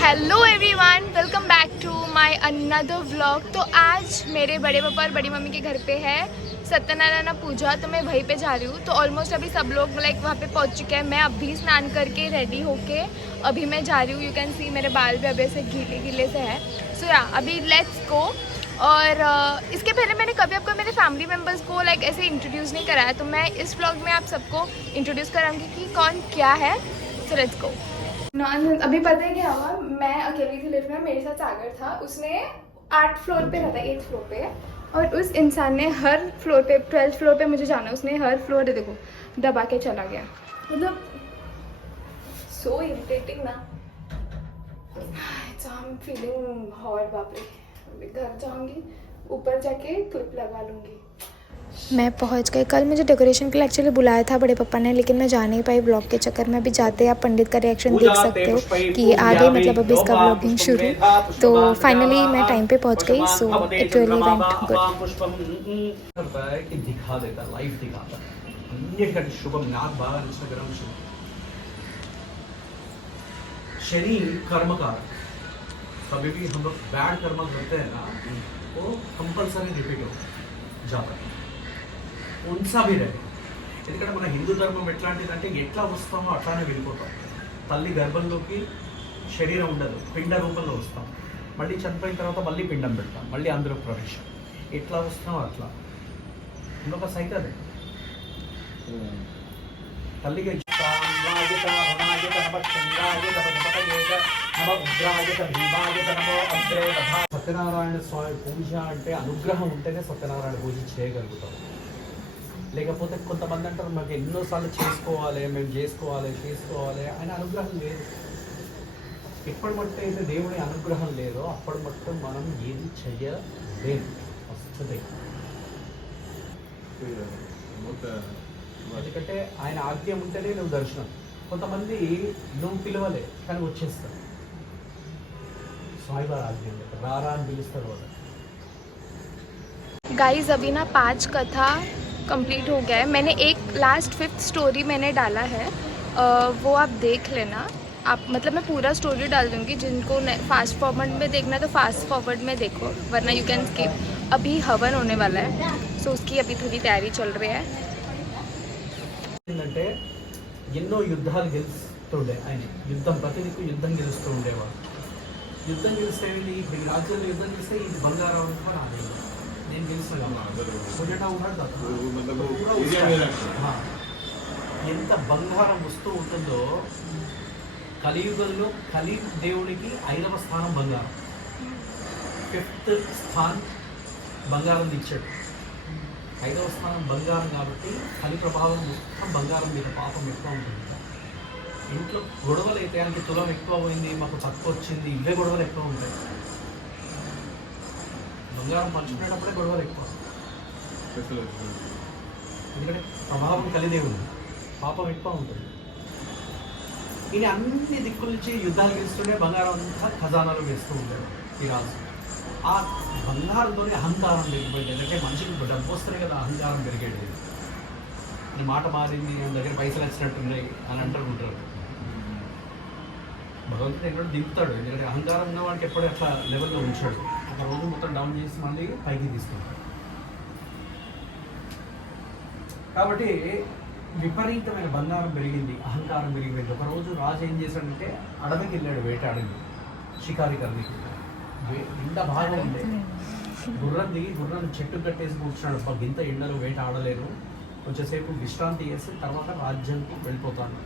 Hello everyone, welcome back to my another vlog. तो आज मेरे बड़े पापा और बड़ी मम्मी के घर पे है सत्यनारायण पूजा, तो मैं वहीं पे जा रही हूँ। तो ऑलमोस्ट अभी सब लोग वहाँ पे पहुँच चुके हैं। मैं अभी स्नान करके रेडी होके अभी मैं जा रही हूँ। यू कैन सी मेरे बाल भी अभी से गीले गीले से है। सो या अभी लेट्स गो। और इसके पहले मैंने कभी आपको मेरे फैमिली मेम्बर्स को ऐसे इंट्रोड्यूस नहीं कराया, तो मैं इस व्लॉग में आप सबको इंट्रोड्यूस कराऊंगी कि कौन क्या है। So let's go. अभी पता है क्या हुआ, मैं अकेली थी लिफ्ट में, मेरे साथ सागर था। उसने 8 फ्लोर पे रहता है, 8 फ्लोर पे, और उस इंसान ने हर फ्लोर पे 12th फ्लोर पे मुझे जाना है, उसने हर फ्लोर देखो दबा के चला गया। मतलब सो इरिटेटिंग ना। I am feeling hot. बाप रे, अभी घर जाऊंगी, ऊपर जाके क्लिप लगा लूंगी। मैं पहुंच गई। कल मुझे डेकोरेशन के लिए एक्चुअली बुलाया था बड़े पापा ने, लेकिन मैं जा नहीं पाई ब्लॉग के चक्कर में। अभी जाते आप पंडित का रिएक्शन देख सकते हो कि ये आ गई, मतलब अभी इसका ब्लॉगिंग शुरू। तो फाइनली मैं टाइम पे पहुंच गई। So it really went good. दिखा देता लाइफ दिखाता शुभम नाथ बागा इंस्टाग्राम शनि कर्मकार। कभी भी हम लोग बैड कर्म करते हैं ना, वो कंपल्सरी रिपीट हो जाता है, उनसा भी रहे। ఎందుకంటే మన హిందూ ధర్మం ఎట్లాంటిదంటే ఎట్లా వస్తామో అట్లానే వెళ్ళిపోతాం. తల్లి గర్భంలోకి శరీరం ఉండదు, పిండ రూపంలో వస్తాం. మళ్ళీ చనిపోయిన తర్వాత మళ్ళీ పిండం పెడతాం, మళ్ళీ అందులో ప్రవేశం. ఎట్లా వస్తామో అట్లా ఇంకొక సైకిల్ అదే తల్లికి సత్యనారాయణ స్వామి పూజ అంటే అనుగ్రహం ఉంటేనే సత్యనారాయణ పూజ చేయగలుగుతాం. లేకపోతే కొంతమంది అంటారు మాకు ఎన్నోసార్లు చేసుకోవాలి, మేము చేసుకోవాలి, ఆయన అనుగ్రహం లేదు. ఎప్పటి మట్టు అయితే దేవుని అనుగ్రహం లేదో అప్పటి మట్టు మనం ఏది చెయ్యలేదు. వస్తుంది ఎందుకంటే ఆయన ఆజ్ఞ ఉంటేనే నువ్వు దర్శనం. కొంతమంది నువ్వు పిలవలే కానీ వచ్చేస్తారు. స్వామివారి ఆజ్ఞ రారా అని పిలుస్తారు వాళ్ళు. गाइस अभी ना 5 कथा कंप्लीट हो गया है। मैंने एक लास्ट 5th स्टोरी मैंने डाला है, वो आप देख लेना। आप मतलब मैं पूरा स्टोरी डाल दूँगी, जिनको फास्ट फॉरवर्ड में देखना है तो फास्ट फॉरवर्ड में देखो, वरना यू कैन स्किप। अभी हवन होने वाला है, सो उसकी अभी थोड़ी तैयारी चल रही है। ఏంటంటే ఎన్నో యుద్ధాలు గెలుస్తుండే ఆయన, యుద్ధం ప్రతిదికు యుద్ధం గెలుస్తూ ఉండేవాడు. యుద్ధం గెలిస్తే ఇప్పుడు ఈ రాజ్యంలో యుద్ధం గెలిస్తే ఇది బంగారం అంతా నాది, నేను గెలిచిన ఎంత బంగారం వస్తూ ఉంటుందో. కలియుగంలో కలి దేవుడికి 5వ స్థానం బంగారం, 5th స్థానం బంగారం ఇచ్చాడు. 5వ స్థానం బంగారం కాబట్టి కలి ప్రభావం మొత్తం బంగారం మీద పాపం ఎక్కువ ఉంటుంది. ఇంట్లో గొడవలు అయితే అంటే తులం ఎక్కువ పోయింది, మాకు తక్కువ వచ్చింది, ఇవే గొడవలు ఎక్కువ ఉంటాయి. బంగారం పంచుకునేటప్పుడే గొడవలు ఎక్కువ, ఎందుకంటే ప్రభావం కలిదేవుడు, పాపం ఎక్కువ ఉంటుంది. ఈయన అన్ని దిక్కుల నుంచి యుద్ధాలు గెలుస్తుండే, బంగారం అంతా ఖజానాలు వేస్తూ ఉంటాడు ఈ రాజు. ఆ బంగారంతోనే అహంకారం లేకపోయింది. ఎందుకంటే మనిషికి డబ్బు వస్తేనే కదా అహంకారం పెరిగేది. నీ మాట మారింది, మన దగ్గర పైసలు వచ్చినట్టున్నాయి అని అంటారు. భగవంతుడు ఎన్నడూ దింపుతాడు, ఎందుకంటే అహంకారం ఉన్న వాడికి ఎప్పుడూ అట్లా లెవెల్లో ఉంచాడు. ఒక రోజు మొత్తం డౌన్ చేసి మళ్ళీ పైకి తీసుకుంటాడు. కాబట్టి విపరీతమైన బంగారం పెరిగింది, అహంకారం పెరిగిపోయింది. ఒకరోజు రాజు ఏం చేశాడంటే అడవికి వెళ్ళాడు, వేటాడింది షికారి కర్రీకి. ఎండ బాగా ఉండే, గుర్రం దిగి గుర్రాన్ని చెట్టు కట్టేసి కూర్చున్నాడు. గింత ఎండలో వేట ఆడలేరు, కొంచెంసేపు విశ్రాంతి చేసి తర్వాత రాజ్యానికి వెళ్ళిపోతాడు.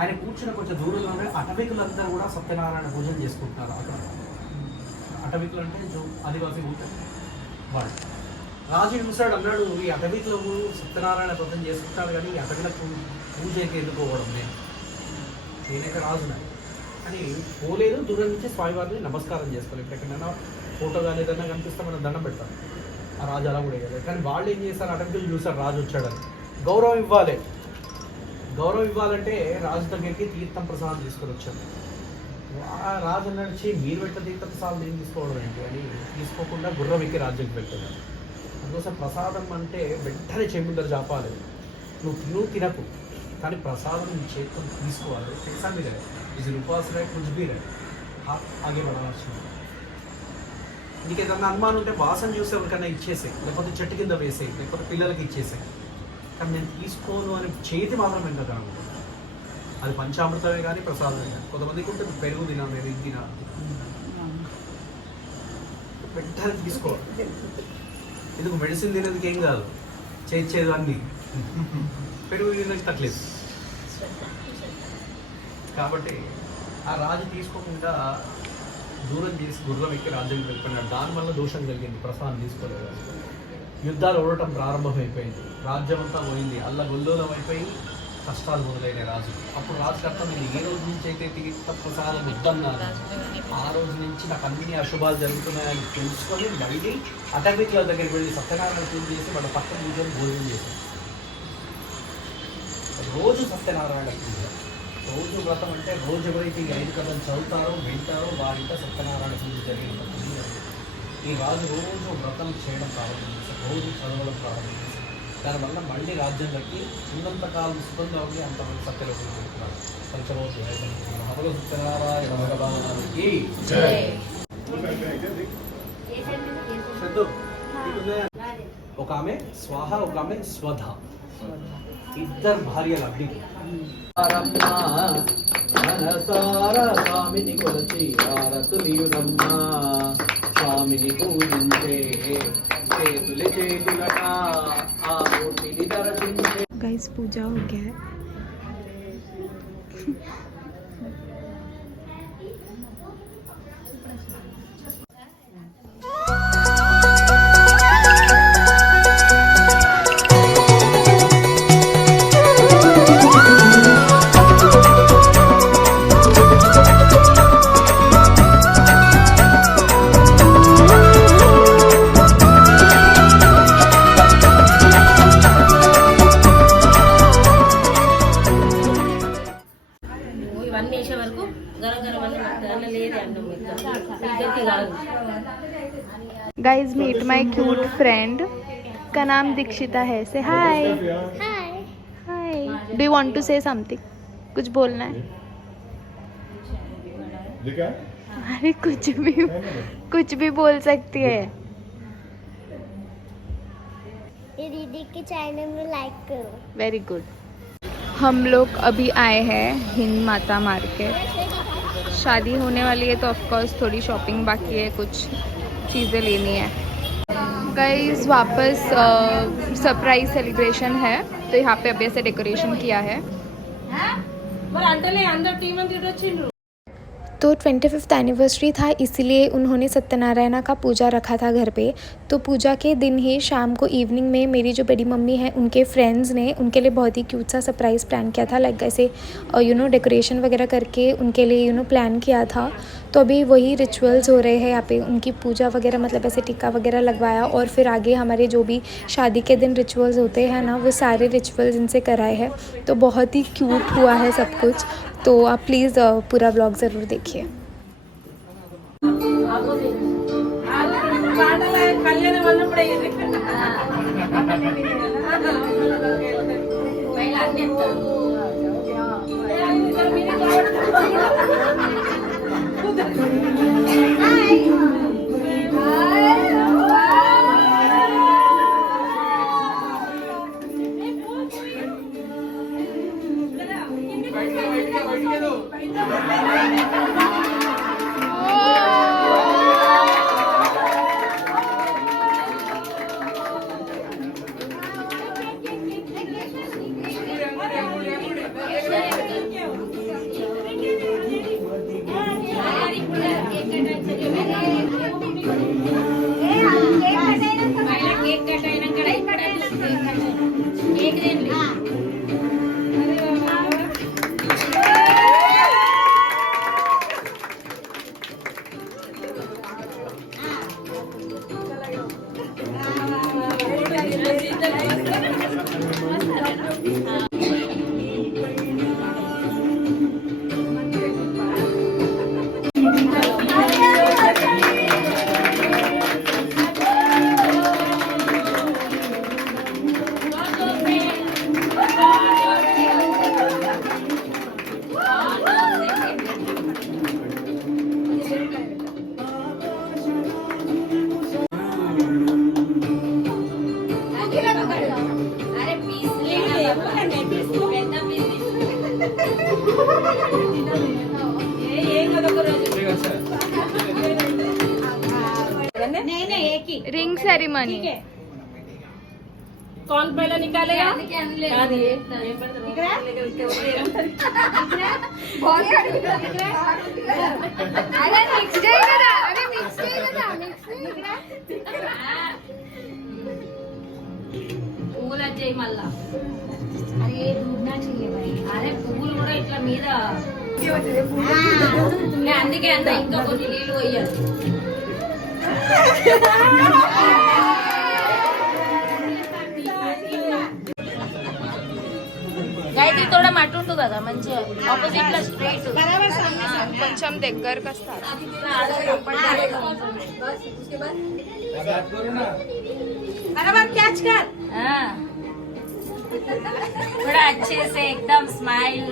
ఆయన కూర్చున్న కొంచెం దూరంలోనే అటవికులందరూ కూడా సత్యనారాయణ పూజలు చేసుకుంటున్నారు. అక్కడ అటవికులు అంటే ఆదివాసీ వాళ్ళు. రాజు చూసాడు, అన్నాడు ఈ అటవికులు సత్యనారాయణ వ్రతం చేసుకుంటాడు, కానీ ఈ అటవిలకు పూజ అయితే ఎందుకోవడం, నేనైతే రాజునా అని పోలేదు. దూరం నుంచి స్వామివారిని నమస్కారం చేసుకోవాలి. ఇప్పుడు ఎక్కడైనా ఫోటో కానీ ఏదైనా కనిపిస్తే మనం దండం పెడతాం. ఆ రాజు అలా కూడా వేయలేదు. కానీ వాళ్ళు ఏం చేస్తారు, అటవికులు చూసారు రాజు వచ్చాడని, గౌరవం ఇవ్వాలి. గౌరవం ఇవ్వాలంటే రాజు దగ్గరికి తీర్థం ప్రసాదం తీసుకొని వచ్చారు. ఆ రాజు అన్నాడు, మీరు పెట్టిన తీర్థం ప్రసాదం నేను తీసుకోవడం ఏంటి అని తీసుకోకుండా గుర్రం ఎక్కి రాజ్యానికి పెట్టాడు. అందుకోసం ప్రసాదం అంటే వెంటనే చెంబుందర చాపాలి. నువ్వు తినకు, కానీ ప్రసాదం నీ చేతితో తీసుకోవాలి. पैसा भी रहे, इस रूपा से रहे, कुछ भी रहे, ఆగే పడవచ్చు. నీకు ఏదన్నా అనుమానం ఉంటే వాసన చూసి ఎవరికైనా ఇచ్చేసాయి, లేకపోతే చెట్టు కింద వేసేయి, లేకపోతే పిల్లలకి ఇచ్చేసాయి. కానీ నేను తీసుకోను అని చేతి మాత్రం ఎందుకు అనుకుంటున్నాను. అది పంచామృతమే కానీ ప్రసాదమే కానీ. కొంతమందికి ఉంటుంది పెరుగు తినాలి, నేను ఇది తినాలి, వెంటనే తీసుకోవాలి. ఎందుకు మెడిసిన్ తినేందుకు ఏం కాదు, చేసేది అన్నీ పెరుగు తినేది తగ్గలేదు. కాబట్టి ఆ రాజు తీసుకోకుండా దూరం చేసి గుర్రం ఎక్కి రాజ్యం వెళ్ళిపోయినాడు. దానివల్ల దోషం కలిగింది, ప్రసాదం తీసుకోలేదు. యుద్ధాలు ఓడటం ప్రారంభమైపోయింది, రాజ్యం అంతా పోయింది, అల్లగొల్లోలం అయిపోయి కష్టాలు మొదలైన రాజు. అప్పుడు రాజు అర్థం ఏ రోజు నుంచి అయితే తీర్థ ప్రసాదం వద్దన్నారు, ఆ రోజు నుంచి నాకు అన్ని అశుభాలు జరుగుతున్నాయని తెలుసుకొని మళ్ళీ అటవీకుల దగ్గరికి వెళ్ళి సత్యనారాయణ పూజ చేసి వాళ్ళ పక్కన కూర్చొని భోజనం చేశారు. రోజు సత్యనారాయణ పూజ, రోజు వ్రతం అంటే రోజు ఎవరైతే ఈ 5 కథలు చదువుతారో వింటారో వారింట సత్యనారాయణ పూజ జరిగిన పూజ. ఈ రాజు రోజు వ్రతం చేయడం ప్రారంభించారు, రోజు చదవడం ప్రారంభించారు. దానివల్ల మళ్ళీ రాజ్యంలోకి ఉన్నంతకాలం సుఖంగా ఉంది, అంతమంది సత్యలోకి పెడుతున్నారు. పంచరోజు మహాబల సత్యనారాయణ భగవానికి ఒక ఆమె స్వాహ, ఒక ఆమె స్వధ, ఇద్దరు భార్యలు అగ్నికి. స్వామిని కొలచి ఆరతులియుడమ్మా, స్వామిని పూజించే చేతులే చేతులట ఆ మూర్తిని దర్శించే. गाइस पूजा हो गया है. Guys meet my cute friend का नाम दीक्षिता है. Say hi. Hi hi. Do you want to say something? कुछ बोलना है? अरे कुछ भी बोल सकती है. ये दीदी के चैनल में लाइक करो. Very good. हम लोग अभी आए हैं हिंद माता मार्केट. शादी होने वाली है तो ऑफकोर्स थोड़ी शॉपिंग बाकी है, कुछ चीज़ें लेनी है. गाइस वापस सरप्राइज सेलिब्रेशन है, तो यहाँ पे अभी ऐसे डेकोरेशन किया है. तो 25th एनिवर्सरी था, इसीलिए उन्होंने सत्यनारायण का पूजा रखा था घर पे. तो पूजा के दिन ही शाम को इवनिंग में मेरी जो बड़ी मम्मी है उनके फ्रेंड्स ने उनके लिए बहुत ही क्यूट सा सरप्राइज़ प्लान किया था. लाइक ऐसे डेकोरेशन वगैरह करके उनके लिए प्लान किया था. तो अभी वही रिचुअल्स हो रहे हैं यहाँ पे. उनकी पूजा वगैरह मतलब ऐसे टिक्का वगैरह लगवाया, और फिर आगे हमारे जो भी शादी के दिन रिचुअल्स होते हैं ना, वो सारे रिचुअल्स इनसे कराए हैं. तो बहुत ही क्यूट हुआ है सब कुछ. तो आप प्लीज़ पूरा व्लॉग ज़रूर देखिए. रिंग सेरेमनी कौन पहले निकालेगा పువ్వులు వచ్చాయి మళ్ళా అరే అరే పువ్వులు కూడా ఇట్లా మీద అందుకే అంత ఇంకా కొన్ని నీళ్ళు పోయాలి గాయత్రి తోడ మట్టుండు కదా మంచిగా ఆపోజిట్ లో స్ట్రైట్ కొంచెం దగ్గరకు వస్తారు बराबर कैच कर थोड़ा अच्छे से एकदम स्माइल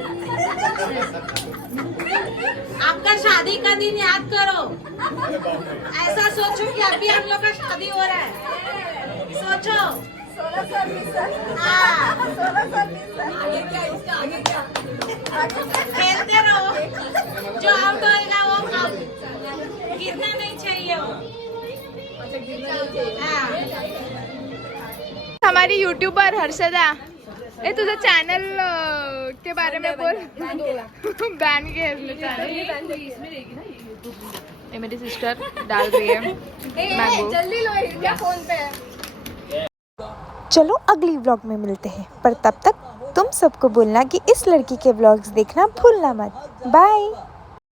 आपका शादी का दिन याद करो ऐसा सोचो कि अभी हम लोग का शादी हो रहा है सोचो हाँ। खेलते रहो जो आउट होएगा वो आउट गिरना नहीं चाहिए वो हाँ। हमारी यूट्यूबर हर्षदा ए तुझा चैनल के बारे में बोल बैन के चैनल ये मेरी सिस्टर डाल रही है मैंगो जल्दी लो क्या फोन पे है चलो अगली व्लॉग में मिलते हैं पर तब तक तुम सबको बोलना कि इस लड़की के व्लॉग्स देखना भूलना मत बाय।